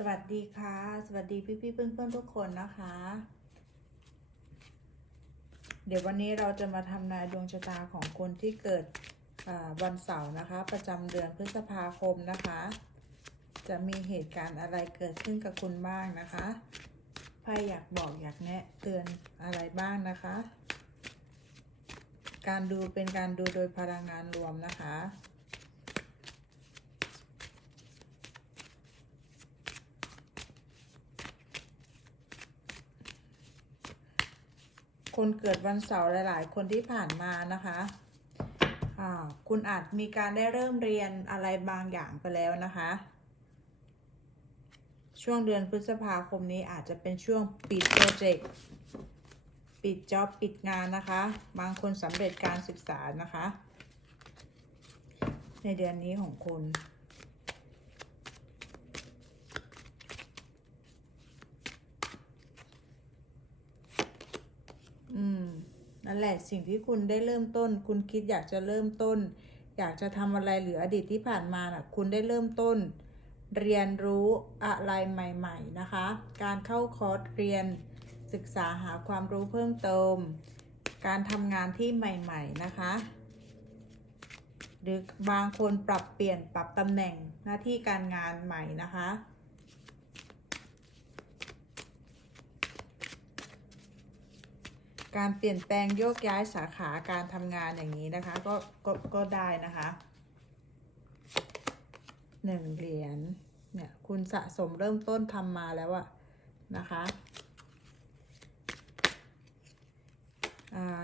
สวัสดีค่ะ สวัสดีพี่ๆเพื่อนๆทุกคนนะคะ เดี๋ยววันนี้เราจะมาทำนายดวงชะตาของคนที่เกิดวันเสาร์นะคะ ประจำเดือนพฤษภาคมนะคะ จะมีเหตุการณ์อะไรเกิดขึ้นกับคุณบ้างนะคะไพ่อยากบอกอยากแนะเตือนอะไรบ้างนะคะ การดูเป็นการดูโดยพลังงานรวมนะคะ คนเกิดวันเสาร์หลาย ๆ คนที่ผ่านมานะคะคุณอาจมีการได้เริ่มเรียนอะไรบางอย่างไปแล้วนะคะ ช่วงเดือนพฤษภาคมนี้อาจจะเป็นช่วงปิดโปรเจกต์ปิดจ็อบปิดงานนะคะ บางคนสำเร็จการศึกษานะคะ ในเดือนนี้ของคุณ อืมนั่นแหละสิ่งที่คุณได้เริ่มต้น คุณคิดอยากจะเริ่มต้น อยากจะทำอะไรหรืออดีตที่ผ่านมาน่ะ คุณได้เริ่มต้น เรียนรู้อะไรใหม่ ๆ นะคะ การเข้าคอร์สเรียนศึกษาหาความรู้เพิ่มเติม การทำงานที่ใหม่ ๆ นะคะ หรือบางคนปรับเปลี่ยนปรับตำแหน่งหน้าที่การงานใหม่นะคะ การเปลี่ยนแปลงโยกย้ายสาขาการทำงานอย่างนี้นะคะ ก็ก็ก็ได้นะคะหนึ่งเหรียญเนี่ยคุณสะสมเริ่มต้นทำมาแล้วอะนะคะ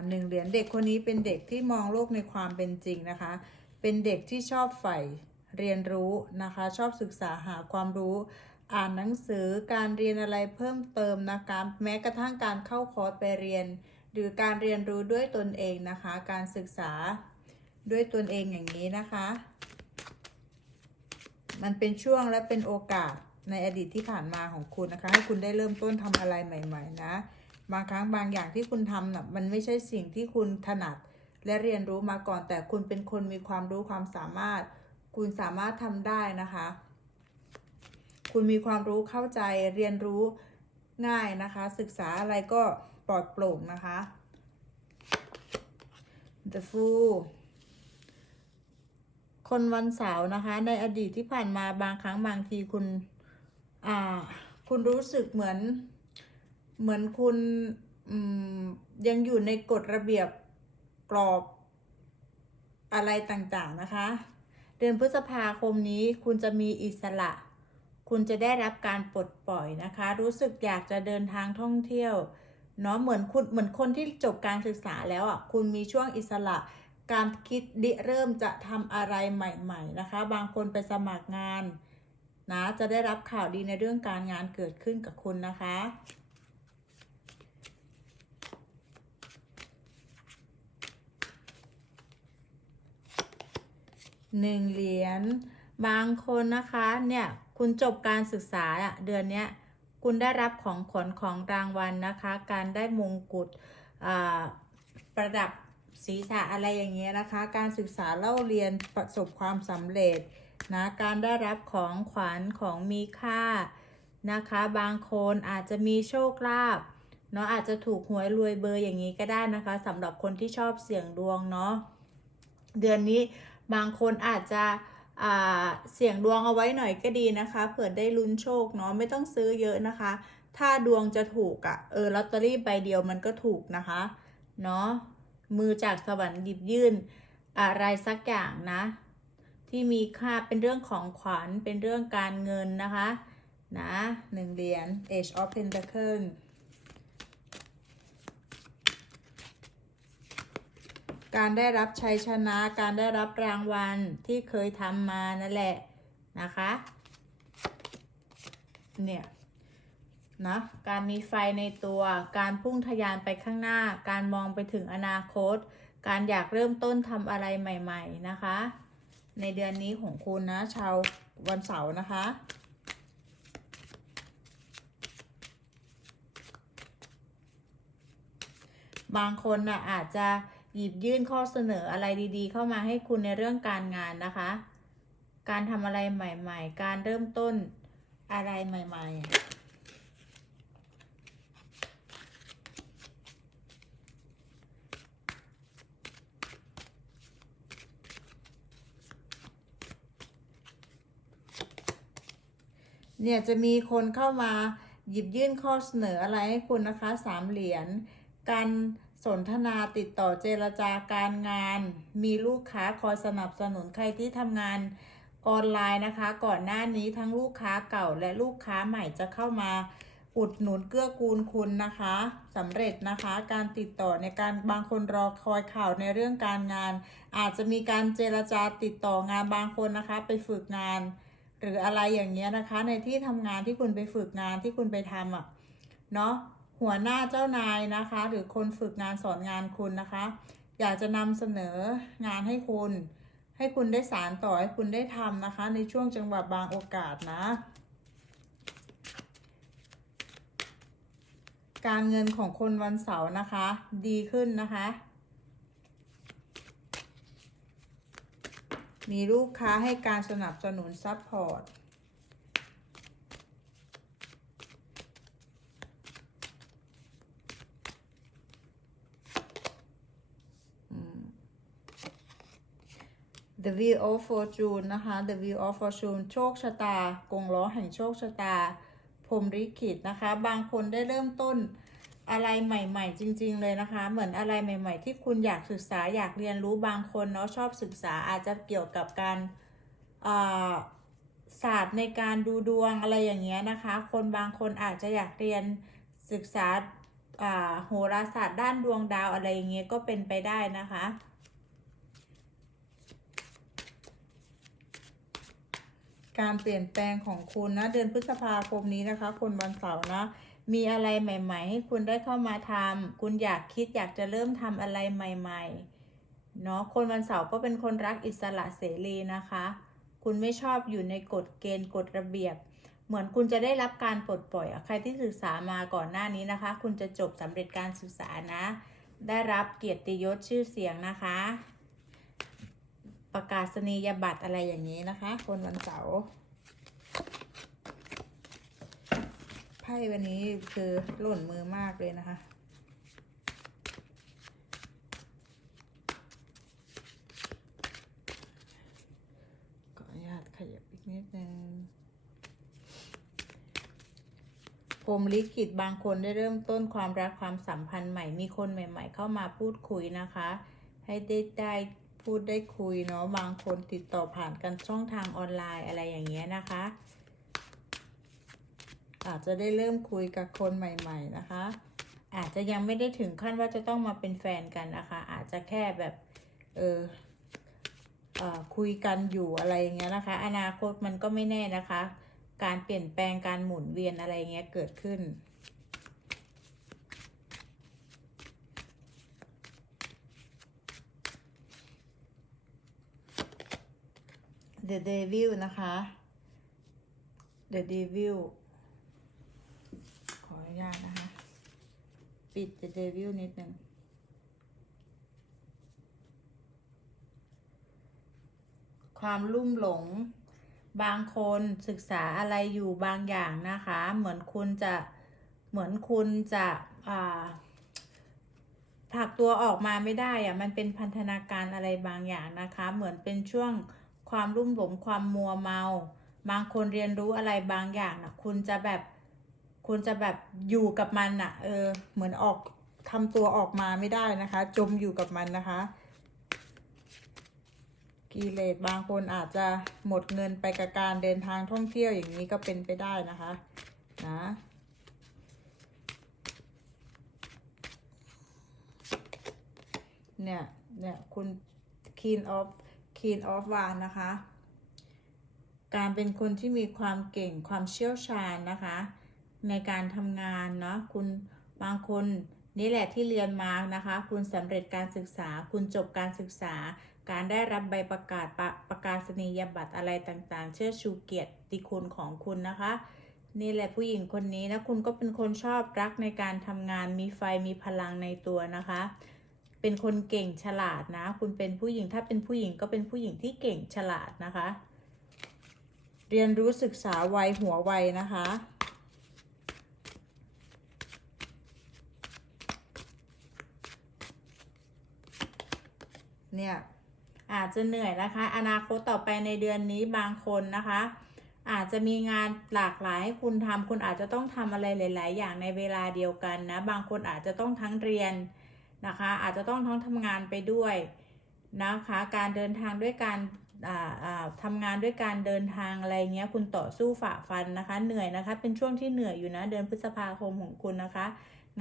หนึ่งเหรียญเด็กคนนี้เป็นเด็กที่มองโลกในความเป็นจริงนะคะ เป็นเด็กที่ชอบใฝ่เรียนรู้นะคะ ชอบศึกษาหาความรู้อ่านหนังสือการเรียนอะไรเพิ่มเติมนะคะแม้กระทั่งการเข้าคอร์สไปเรียน หรือการเรียนรู้ด้วยตนเองนะคะ การศึกษาด้วยตนเองอย่างนี้นะคะ มันเป็นช่วงและเป็นโอกาสในอดีตที่ผ่านมาของคุณนะคะ ให้คุณได้เริ่มต้นทำอะไรใหม่ ๆ นะ บางครั้งบางอย่างที่คุณทำน่ะมันไม่ใช่สิ่งที่คุณถนัด และเรียนรู้มาก่อน แต่คุณเป็นคนมีความรู้ความสามารถ คุณสามารถทำได้นะคะ คุณมีความรู้เข้าใจเรียนรู้ง่ายนะคะ ศึกษาอะไรก็ ปลอดโปร่งนะคะ The Fool คนวันเสาร์นะคะ ในอดีตที่ผ่านมาบางครั้งบางทีคุณ อ่า คุณรู้สึกเหมือน เหมือนคุณยังอยู่ในกฎระเบียบกรอบอะไรต่างๆนะคะ เดือนพฤษภาคมนี้คุณจะมีอิสระ คุณจะได้รับการปลดปล่อยนะคะ รู้สึกอยากจะเดินทางท่องเที่ยว เนาะเหมือนคุณเหมือนคนที่จบการศึกษาแล้วอะคุณมีช่วงอิสระการคิดดิเริ่มจะทำอะไรใหม่ ๆ นะคะ บางคนไปสมัครงานนะจะได้รับข่าวดีในเรื่องการงานเกิดขึ้นกับคุณนะคะ หนึ่งเหรียญ บางคนนะคะ เนี่ย คุณจบการศึกษาอะเดือนเนี้ย คุณได้รับของขวัญของรางวัลนะคะ การได้มงกุฎประดับศีรษะอะไรอย่างเงี้ยนะคะ การศึกษาเล่าเรียนประสบความสำเร็จนะการได้รับของขวัญของมีค่านะคะ บางคนอาจจะมีโชคลาภเนาะอาจจะถูกหวยรวยเบอร์อย่างนี้ก็ได้นะคะสำหรับคนที่ชอบเสี่ยงดวงเนาะเดือนนี้บางคนอาจจะ เสี่ยงดวงเอาไว้หน่อยก็ดีนะคะเผื่อได้ลุ้นโชคเนาะไม่ต้องซื้อเยอะนะคะ ถ้าดวงจะถูกอะ่ะเออลอตเตอรี่ใบเดียวมันก็ถูกนะคะเนาะมือจากสวรรค์หยิบยื่นอะไรสักอย่างนะ ที่มีค่าเป็นเรื่องของขวัญเป็นเรื่องการเงินนะคะนะหนึ่งเหรียญ Age of Pentacle การได้รับชัยชนะ การได้รับรางวัลที่เคยทำมานั่นแหละนะคะ เนี่ยนะการมีไฟในตัว การพุ่งทะยานไปข้างหน้า การมองไปถึงอนาคต การอยากเริ่มต้นทำอะไรใหม่ ๆนะคะ ในเดือนนี้ของคุณนะ ชาววันเสาร์นะคะบางคนน่ะอาจจะ หยิบยื่นข้อเสนออะไรดีๆ เข้ามาให้คุณในเรื่องการงานนะคะ การทำอะไรใหม่ ๆ การเริ่มต้นอะไรใหม่ ๆเนี่ยจะมีคนเข้ามาหยิบยื่นข้อเสนออะไรให้คุณนะคะสามเหรียญการ สนทนาติดต่อเจรจาการงาน มีลูกค้าคอยสนับสนุนใครที่ทำงานออนไลน์นะคะ ก่อนหน้านี้ทั้งลูกค้าเก่าและลูกค้าใหม่จะเข้ามาอุดหนุนเกื้อกูลคุณนะคะสำเร็จนะคะการติดต่อในการบางคนรอคอยข่าวในเรื่องการงาน อาจจะมีการเจรจาติดต่องานบางคนนะคะ ไปฝึกงาน หรืออะไรอย่างเงี้ยนะคะ ในที่ทำงานที่คุณไปฝึกงานที่คุณไปทำอะเนาะ หัวหน้าเจ้านายนะคะ หรือคนฝึกงานสอนงานคุณนะคะ อยากจะนำเสนองานให้คุณ ให้คุณได้สารต่อให้คุณได้ทำนะคะ ในช่วงจังหวะบางโอกาสนะ การเงินของคนวันเสาร์นะคะ ดีขึ้นนะคะ มีลูกค้าให้การสนับสนุนซัพพอร์ต The Wheel of Fortune นะคะ The Wheel of Fortune โชคชะตากงล้อแห่งโชคชะตาพรมลิขิตนะคะ บางคนได้เริ่มต้นอะไรใหม่ ๆ จริง ๆ เลยนะคะ เหมือนอะไรใหม่ ๆ ที่คุณอยากศึกษาอยากเรียนรู้บางคนเนาะชอบศึกษาอาจจะเกี่ยวกับการศาสตร์ในการดูดวงอะไรอย่างเงี้ยนะคะ คนบางคนอาจจะอยากเรียนศึกษาโหราศาสตร์ด้านดวงดาวอะไรอย่างเงี้ยก็เป็นไปได้นะคะ การเปลี่ยนแปลงของคุณนะ เดือนพฤษภาคมนี้นะคะ คนวันเสาร์นะมีอะไรใหม่ ๆ ให้คุณได้เข้ามาทำคุณอยากคิดอยากจะเริ่มทำอะไรใหม่ ๆ เนาะคนวันเสาร์ก็เป็นคนรักอิสระเสรีนะคะ คุณไม่ชอบอยู่ในกฎเกณฑ์กฎระเบียบ เหมือนคุณจะได้รับการปลดปล่อยใครที่ศึกษามาก่อนหน้านี้นะคะ คุณจะจบสำเร็จการศึกษานะ ได้รับเกียรติยศชื่อเสียงนะคะ ประกาศนียบัตรอะไรอย่างนี้นะคะ คนวันเสาร์ไพ่วันนี้คือหล่นมือมากเลยนะคะขออนุญาตขยับอีกนิดนึงพรมลิขิตบางคนได้เริ่มต้นความรักความสัมพันธ์ใหม่มีคนใหม่ ๆ เข้ามาพูดคุยนะคะ ให้ได้ได้ พูดได้คุยเนาะบางคนติดต่อผ่านกันช่องทางออนไลน์อะไรอย่างเงี้ยนะคะ อาจจะได้เริ่มคุยกับคนใหม่ ๆ นะคะ อาจจะยังไม่ได้ถึงขั้นว่าจะต้องมาเป็นแฟนกันนะคะ อาจจะแค่แบบเออคุยกันอยู่อะไรอย่างเงี้ยนะคะ อนาคตมันก็ไม่แน่นะคะ การเปลี่ยนแปลงการหมุนเวียนอะไรเงี้ยเกิดขึ้น The Devil นะคะ The Devil ขออนุญาตนะคะ ปิด The Devil นิดหนึ่งความลุ่มหลง บางคนศึกษาอะไรอยู่บางอย่างนะคะ เหมือนคุณจะเหมือนคุณจะผลักตัวออกมาไม่ได้อะมันเป็นพันธนาการอะไรบางอย่างนะคะ เหมือนเป็นช่วง ความรุ่มหลงความมัวเมา บางคนเรียนรู้อะไรบางอย่างนะคุณจะแบบคุณจะแบบอยู่กับมันอะเออ เหมือนออกทำตัวออกมาไม่ได้นะคะ จมอยู่กับมันนะคะ กิเลสบางคนอาจจะหมดเงินไปกับการเดินทางท่องเที่ยวอย่างนี้ก็เป็นไปได้นะคะ นะเนี่ย เนี่ย คุณ Keen of Keen of วานนะคะ การเป็นคนที่มีความเก่งความเชี่ยวชาญนะคะ ในการทำงานเนาะคุณบางคนนี่แหละที่เรียนมานะคะ คุณสำเร็จการศึกษา คุณจบการศึกษา การได้รับใบประกาศประประกาศนียบัตรอะไรต่างๆ เชื่อชูเกียรติคุณของคุณนะคะ นี่แหละผู้หญิงคนนี้นะคุณก็เป็นคนชอบรักในการทำงานมีไฟมีพลังในตัวนะคะ เป็นคนเก่งฉลาดนะ คุณเป็นผู้หญิงถ้าเป็นผู้หญิงก็เป็นผู้หญิงที่เก่งฉลาดนะคะ เรียนรู้ศึกษาไวหัวไวนะคะเนี่ยอาจจะเหนื่อยนะคะ อนาคตต่อไปในเดือนนี้บางคนนะคะ อาจจะมีงานหลากหลายให้คุณทำคุณอาจจะต้องทำอะไรหลาย ๆ อย่างในเวลาเดียวกันนะ บางคนอาจจะต้องทั้งเรียน นะคะ อาจจะต้องทั้งทำงานไปด้วยนะคะ การเดินทางด้วยการทำงานด้วยการเดินทางอะไรเงี้ย คุณต่อสู้ฝ่าฟันนะคะ เหนื่อยนะคะ เป็นช่วงที่เหนื่อยอยู่นะ เดือนพฤษภาคมของคุณนะคะ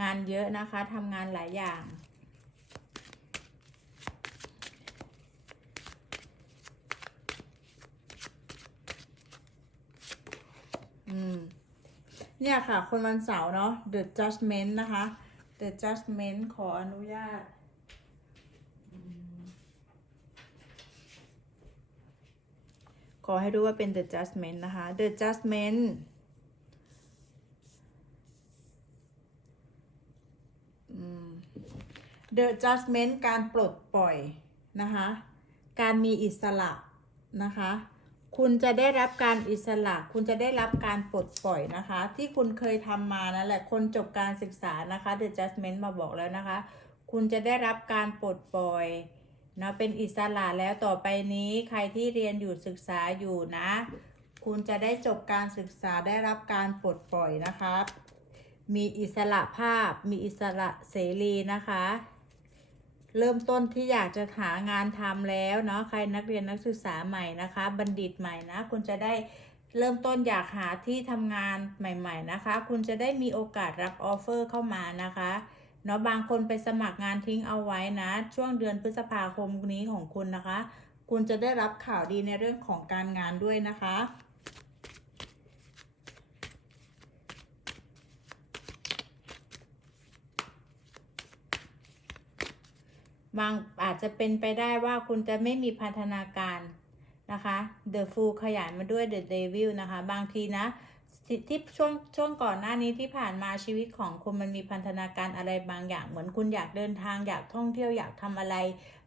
งานเยอะนะคะทำงานหลายอย่างอืมเนี่ยค่ะ คนวันเสาร์เนาะ The Judgment นะคะ The Judgment ขออนุญาต ขอให้รู้ว่าเป็น The Judgment นะคะ The Judgment อืม The Judgment การปลดปล่อยนะคะ การมีอิสระนะคะ คุณจะได้รับการอิสระ คุณจะได้รับการปลดปล่อยนะคะ ที่คุณเคยทำมานั่นแหละ คนจบการศึกษานะคะ The Judgment มาบอกแล้วนะคะ คุณจะได้รับการปลดปล่อยนะเป็นอิสระแล้วต่อไปนี้ใครที่เรียนอยู่ศึกษาอยู่นะ คุณจะได้จบการศึกษาได้รับการปลดปล่อยนะคะ มีอิสระภาพ มีอิสระเสรีนะคะ เริ่มต้นที่อยากจะหางานทำแล้วเนาะใครนักเรียนนักศึกษาใหม่นะคะ บัณฑิตใหม่นะ คุณจะได้เริ่มต้นอยากหาที่ทำงานใหม่ๆนะคะ คุณจะได้มีโอกาสรับออฟเฟอร์เข้ามานะคะเนาะบางคนไปสมัครงานทิ้งเอาไว้นะ ช่วงเดือนพฤษภาคมนี้ของคุณนะคะ คุณจะได้รับข่าวดีในเรื่องของการงานด้วยนะคะ บางอาจจะเป็นไปได้ว่าคุณจะไม่มีพัฒนาการนะคะ The Fool ขยายมาด้วย The Devil นะคะ บางทีนะที่ที่ช่วงช่วงก่อนหน้านี้ที่ผ่านมาชีวิตของคุณมันมีพันธนาการอะไรบางอย่าง เหมือนคุณอยากเดินทางอยากท่องเที่ยวอยากทำอะไร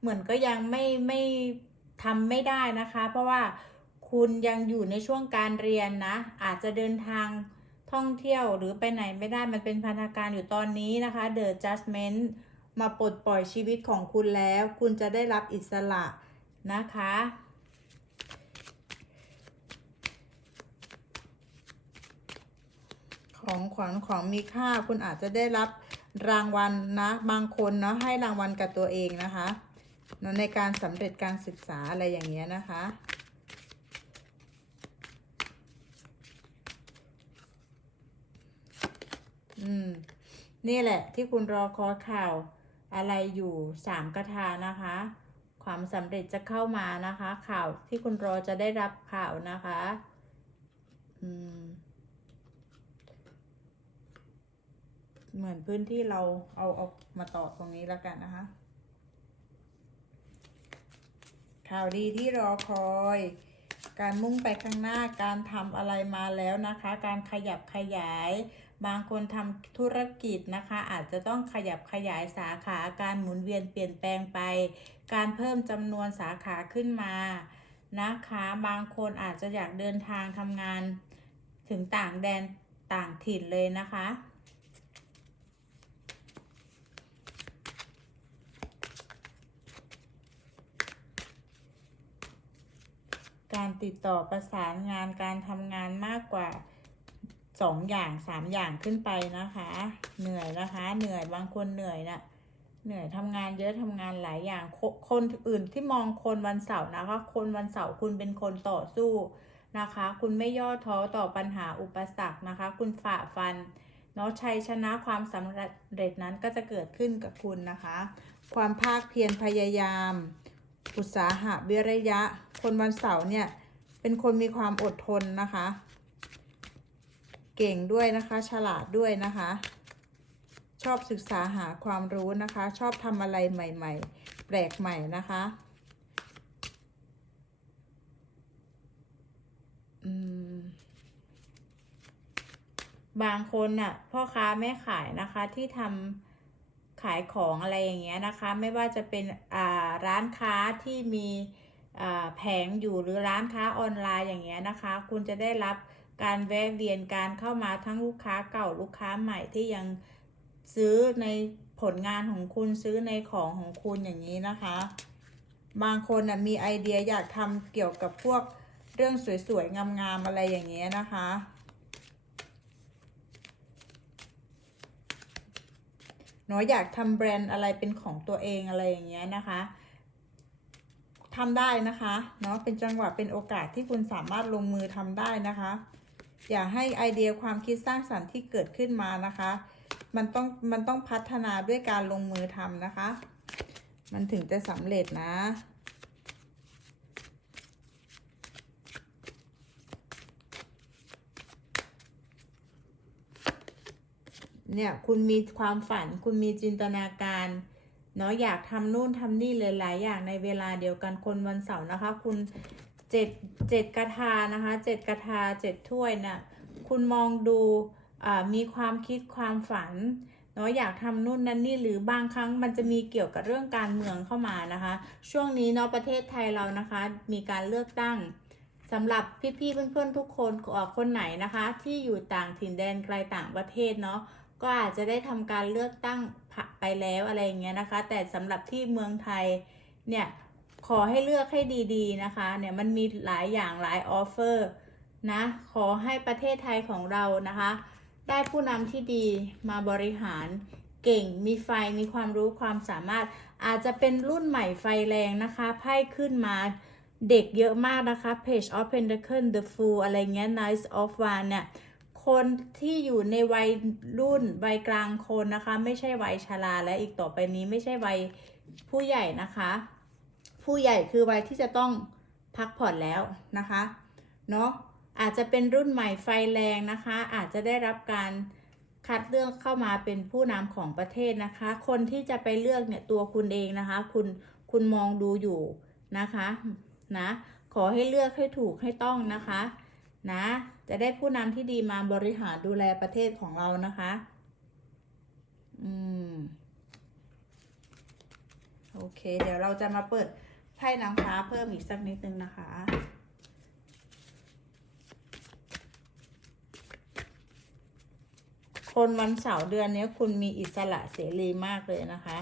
เหมือนก็ยังไม่ไม่ทำไม่ได้นะคะ เพราะว่าคุณยังอยู่ในช่วงการเรียนนะ อาจจะเดินทางท่องเที่ยวหรือไปไหนไม่ได้มันเป็นพันธนาการอยู่ตอนนี้นะคะ The Judgment มาปลดปล่อยชีวิตของคุณแล้ว คุณจะได้รับอิสระนะคะ ของขวัญของมีค่าคุณอาจจะได้รับรางวัลนะ บางคนเนาะให้รางวัลกับตัวเองนะคะเนอะในการสำเร็จการศึกษาอะไรอย่างเงี้ยนะคะอืม นี่แหละที่คุณรอคอยข่าว อะไรอยู่สามกระทานะคะ ความสำเร็จจะเข้ามานะคะ ข่าวที่คุณรอจะได้รับข่าวนะคะเหมือนพื้นที่เราเอาเอามาต่อตรงนี้แล้วกันนะคะ ข่าวดีที่รอคอย การมุ่งไปข้างหน้าการทำอะไรมาแล้วนะคะ การขยับขยาย บางคนทำธุรกิจนะคะ อาจจะต้องขยับขยายสาขาการหมุนเวียนเปลี่ยนแปลงไป การเพิ่มจำนวนสาขาขึ้นมานะคะ บางคนอาจจะอยากเดินทางทำงานถึงต่างแดนต่างถิ่นเลยนะคะการติดต่อประสานงานการทำงานมากกว่า สองอย่างสามอย่างขึ้นไปนะคะ เหนื่อยนะคะ เหนื่อยบางคนเหนื่อยนะเหนื่อยทำงานเยอะทำงานหลายอย่างคคนอื่นที่มองคนวันเสาร์นะคะ คนวันเสาร์คุณเป็นคนต่อสู้นะคะ คุณไม่ย่อท้อต่อปัญหาอุปสรรคนะคะ คุณฝ่าฟันเนาะชัยชนะความสำเร็จนั้นก็จะเกิดขึ้นกับคุณนะคะ ความภาคเพียรพยายาม อุตสาหะวิริยะ คนวันเสาร์เนี่ยเป็นคนมีความอดทนนะคะ เก่งด้วยนะคะ ฉลาดด้วยนะคะ ชอบศึกษาหาความรู้นะคะ ชอบทำอะไรใหม่ ๆ แปลกใหม่นะคะบางคนน่ะ พ่อค้าแม่ขายนะคะที่ทำขายของอะไรอย่างเงี้ยนะคะ ไม่ว่าจะเป็นอ่าร้านค้าที่มีแผงอยู่หรือร้านค้าออนไลน์อย่างเงี้ยนะคะ คุณจะได้รับ การแวะเวียนการเข้ามาทั้งลูกค้าเก่าลูกค้าใหม่ที่ยังซื้อในผลงานของคุณซื้อในของของคุณอย่างนี้นะคะ บางคนนะมีไอเดียอยากทำเกี่ยวกับพวกเรื่องสวยๆงามๆอะไรอย่างเงี้ยนะคะเนาะอยากทำแบรนด์อะไรเป็นของตัวเองอะไรอย่างเงี้ยนะคะทำได้นะคะเนาะเป็นจังหวะเป็นโอกาสที่คุณสามารถลงมือทำได้นะคะ อย่าให้ไอเดียความคิดสร้างสรรค์ที่เกิดขึ้นมานะคะ มันต้องมันต้องพัฒนาด้วยการลงมือทำนะคะ มันถึงจะสำเร็จนะ เนี่ยคุณมีความฝันคุณมีจินตนาการเนาะอยากทำนู่นทำนี่เลยหลายอย่างในเวลาเดียวกันคนวันเสาร์นะคะ คุณ เจ็ดเจ็ดกระทานะคะเจ็ดกระทาเจ็ดถ้วยน่ะคุณมองดูมีความคิดความฝันเนาะอยากทำนู่นนั่นนี่หรือบางครั้งมันจะมีเกี่ยวกับเรื่องการเมืองเข้ามานะคะ ช่วงนี้เนาะประเทศไทยเรานะคะ มีการเลือกตั้งสำหรับพี่ๆเพื่อนๆทุกคนคนไหนนะคะ ที่อยู่ต่างถิ่นแดนไกลต่างประเทศเนาะก็อาจจะได้ทำการเลือกตั้งไปแล้วอะไรอย่างเงี้ยนะคะ แต่สำหรับที่เมืองไทยเนี่ย ขอให้เลือกให้ดีๆนะคะ เนี่ยมันมีหลายอย่างหลายออฟเฟอร์นะ ขอให้ประเทศไทยของเรานะคะ ได้ผู้นำที่ดีมาบริหารเก่ง มีไฟ มีความรู้ความสามารถ อาจจะเป็นรุ่นใหม่ไฟแรงนะคะ ไพ่ขึ้นมาเด็กเยอะมากนะคะ Page of Pentacle The Fool อะไรเงี้ย Knight of w a n เนี่ย คนที่อยู่ในวัยรุ่น วัยกลางคนนะคะ ไม่ใช่วัยชราและอีกต่อไปนี้ไม่ใช่วัยผู้ใหญ่นะคะ ผู้ใหญ่คือวัยที่จะต้องพักผ่อนแล้วนะคะเนาะอาจจะเป็นรุ่นใหม่ไฟแรงนะคะ อาจจะได้รับการคัดเลือกเข้ามาเป็นผู้นำของประเทศนะคะ คนที่จะไปเลือกเนี่ยตัวคุณเองนะคะ คุณคุณมองดูอยู่นะคะนะขอให้เลือกให้ถูกให้ต้องนะคะนะจะได้ผู้นำที่ดีมาบริหารดูแลประเทศของเรานะคะอืมโอเค เดี๋ยวเราจะมาเปิด ไพ่นางฟ้าเพิ่มอีกสักนิดนึงนะคะ คนวันเสาร์เดือนนี้คุณมีอิสระเสรีมากเลยนะคะ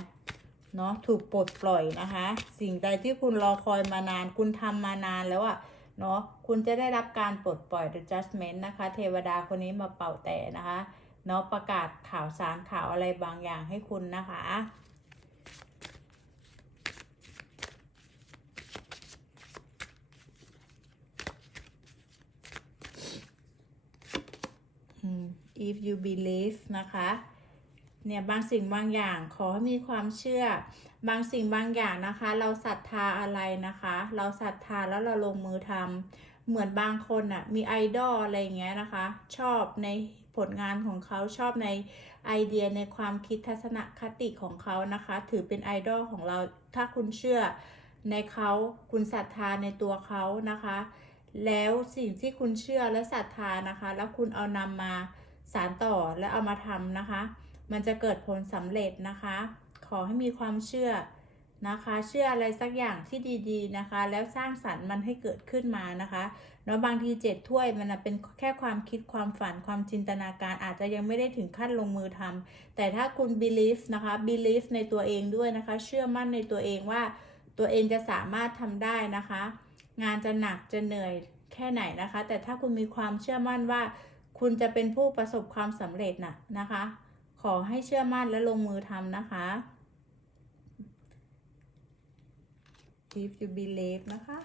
เนาะถูกปลดปล่อยนะคะ สิ่งใดที่คุณรอคอยมานาน คุณทำมานานแล้วอะเนาะคุณจะได้รับการปลดปล่อย the judgment นะคะ เทวดาคนนี้มาเป่าแต่นะคะเนาะประกาศข่าวสารข่าวอะไรบางอย่างให้คุณนะคะ อืม if you believe นะคะ เนี่ยบางสิ่งบางอย่างขอให้มีความเชื่อ บางสิ่งบางอย่างนะคะ เราศรัทธาอะไรนะคะ เราศรัทธาแล้วเราลงมือทำเหมือนบางคนอะ่ะมีไอดอลอะไรอย่างเงี้ยนะคะ ชอบในผลงานของเขาชอบในไอเดียในความคิดทัศนคติของเขานะคะ ถือเป็นไอดอลของเราถ้าคุณเชื่อในเขาคุณศรัทธาในตัวเขานะคะ แล้วสิ่งที่คุณเชื่อและศรัทธานะคะ แล้วคุณเอานำมา สารต่อและเอามาทำนะคะ มันจะเกิดผลสำเร็จนะคะ ขอให้มีความเชื่อนะคะ เชื่ออะไรสักอย่างที่ดีๆนะคะ แล้วสร้างสรรค์มันให้เกิดขึ้นมานะคะเนาะบางทีเจ็ดถ้วยมันเป็นแค่ความคิดความฝันความจินตนาการอาจจะยังไม่ได้ถึงขั้นลงมือทำแต่ถ้าคุณ believe นะคะ believe ในตัวเองด้วยนะคะ เชื่อมั่นในตัวเองว่าตัวเองจะสามารถทำได้นะคะ งานจะหนักจะเหนื่อยแค่ไหนนะคะ แต่ถ้าคุณมีความเชื่อมั่นว่า คุณจะเป็นผู้ประสบความสำเร็จน่ะนะคะ ขอให้เชื่อมั่นและลงมือทำนะคะ if you believe นะคะ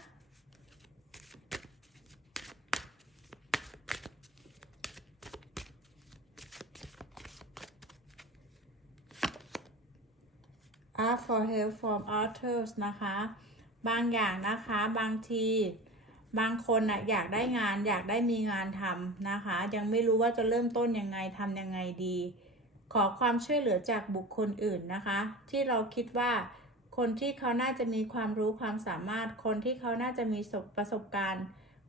ask for help from others นะคะ บางอย่างนะคะ บางที บางคนน่ะอยากได้งานอยากได้มีงานทำนะคะ ยังไม่รู้ว่าจะเริ่มต้นยังไงทำยังไงดี ขอความช่วยเหลือจากบุคคลอื่นนะคะ ที่เราคิดว่า คนที่เขาน่าจะมีความรู้ความสามารถ คนที่เขาน่าจะมีประสบการณ์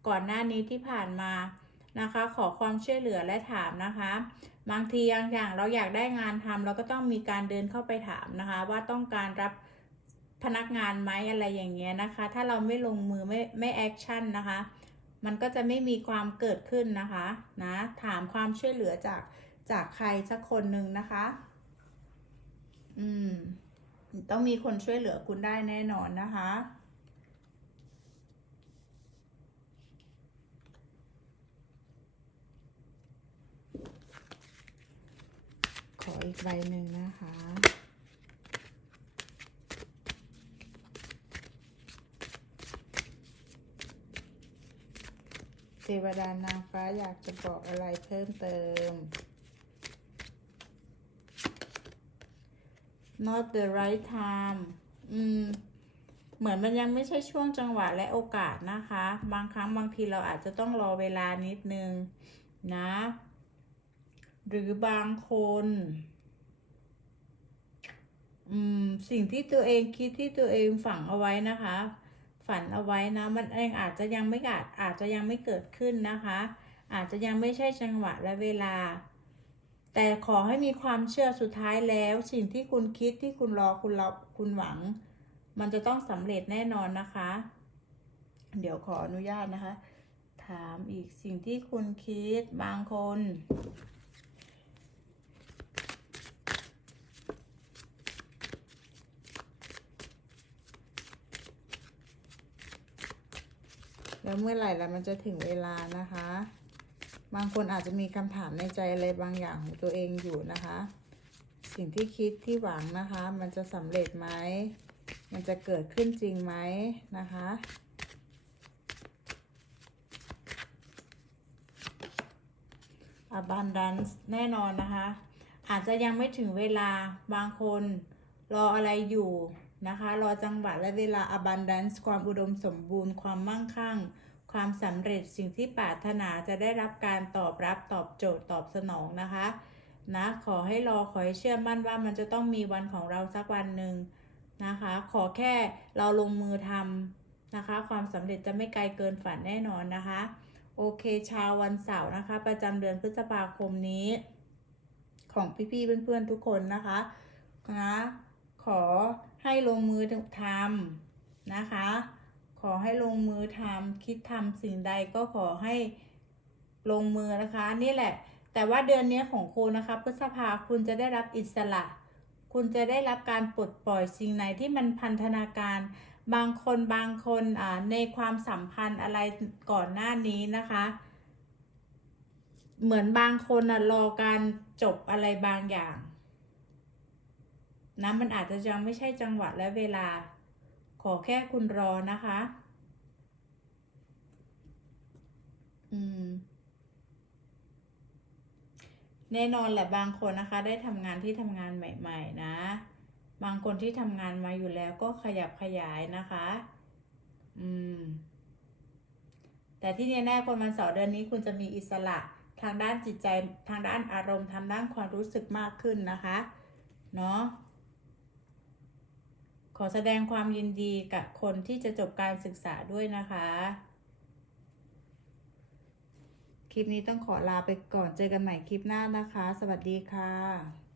ก่อนหน้านี้ที่ผ่านมานะคะ ขอความช่วยเหลือและถามนะคะ บางทีบางอย่างเราอยากได้งานทำเราก็ต้องมีการเดินเข้าไปถามนะคะ ว่าต้องการรับ พนักงานไหมอะไรอย่างเงี้ยนะคะ ถ้าเราไม่ลงมือไม่ไม่แอคชั่นนะคะ มันก็จะไม่มีความเกิดขึ้นนะคะนะถามความช่วยเหลือจากจากใครสักคนหนึ่งนะคะ อืม ต้องมีคนช่วยเหลือคุณได้แน่นอนนะคะขออีกใบหนึ่งนะคะ ทวดานางฟ้าอยากจะบอกอะไรเพิ่มเติม not the right time อืม เหมือนมันยังไม่ใช่ช่วงจังหวะและโอกาสนะคะ บางครั้งบางทีเราอาจจะต้องรอเวลานิดนึงนะ หรือบางคนอืมสิ่งที่ตัวเองคิดที่ตัวเองฝังเอาไว้นะคะ ฝันเอาไว้นะ มันเองอาจจะยังไม่อาจอาจจะยังไม่เกิดขึ้นนะคะ อาจจะยังไม่ใช่จังหวะและเวลา แต่ขอให้มีความเชื่อสุดท้ายแล้ว สิ่งที่คุณคิดที่คุณรอคุณรอคุณหวัง มันจะต้องสำเร็จแน่นอนนะคะ เดี๋ยวขออนุญาตนะคะ ถามอีกสิ่งที่คุณคิดบางคน แล้วเมื่อไหร่ละมันจะถึงเวลานะคะ บางคนอาจจะมีคำถามในใจอะไรบางอย่างของตัวเองอยู่นะคะ สิ่งที่คิดที่หวังนะคะ มันจะสำเร็จไหม มันจะเกิดขึ้นจริงไหมนะคะ abundance แน่นอนนะคะ อาจจะยังไม่ถึงเวลาบางคนรออะไรอยู่ นะคะ รอจังหวะและเวลา abundance ความอุดมสมบูรณ์ ความมั่งคั่ง ความสำเร็จสิ่งที่ปรารถนาจะได้รับการตอบรับตอบโจทย์ตอบสนองนะคะ นะ ขอให้รอขอให้เชื่อมั่นว่ามันจะต้องมีวันของเราสักวันหนึ่งนะคะ ขอแค่เราลงมือทำนะคะ ความสำเร็จจะไม่ไกลเกินฝันแน่นอนนะคะ โอเคชาววันเสาร์นะคะ ประจำเดือนพฤษภาคมนี้ ของพี่ๆเพื่อนๆทุกคนนะคะนะขอ ให้ลงมือทำนะคะ ขอให้ลงมือทำคิดทำสิ่งใดก็ขอให้ลงมือนะคะ นี่แหละ แต่ว่าเดือนนี้ของคุณนะคะพฤษภาคุณจะได้รับอิสระ คุณจะได้รับการปลดปล่อยสิ่งไหนที่มันพันธนาการ บางคนบางคนในความสัมพันธ์อะไรก่อนหน้านี้นะคะ เหมือนบางคนรอการจบอะไรบางอย่าง นะมันอาจจะยังไม่ใช่จังหวะและเวลา ขอแค่คุณรอนะคะ อืม แน่นอนแหละบางคนนะคะ ได้ทำงานที่ทำงานใหม่ ๆ นะ บางคนที่ทำงานมาอยู่แล้วก็ขยับขยายนะคะ อืม แต่ที่แน่ๆคนวันเสาร์เดือนนี้คุณจะมีอิสระทางด้านจิตใจทางด้านอารมณ์ทางด้านความรู้สึกมากขึ้นนะคะ เนาะ ขอแสดงความยินดีกับคนที่จะจบการศึกษาด้วยนะคะ คลิปนี้ต้องขอลาไปก่อนเจอกันใหม่คลิปหน้านะคะ สวัสดีค่ะ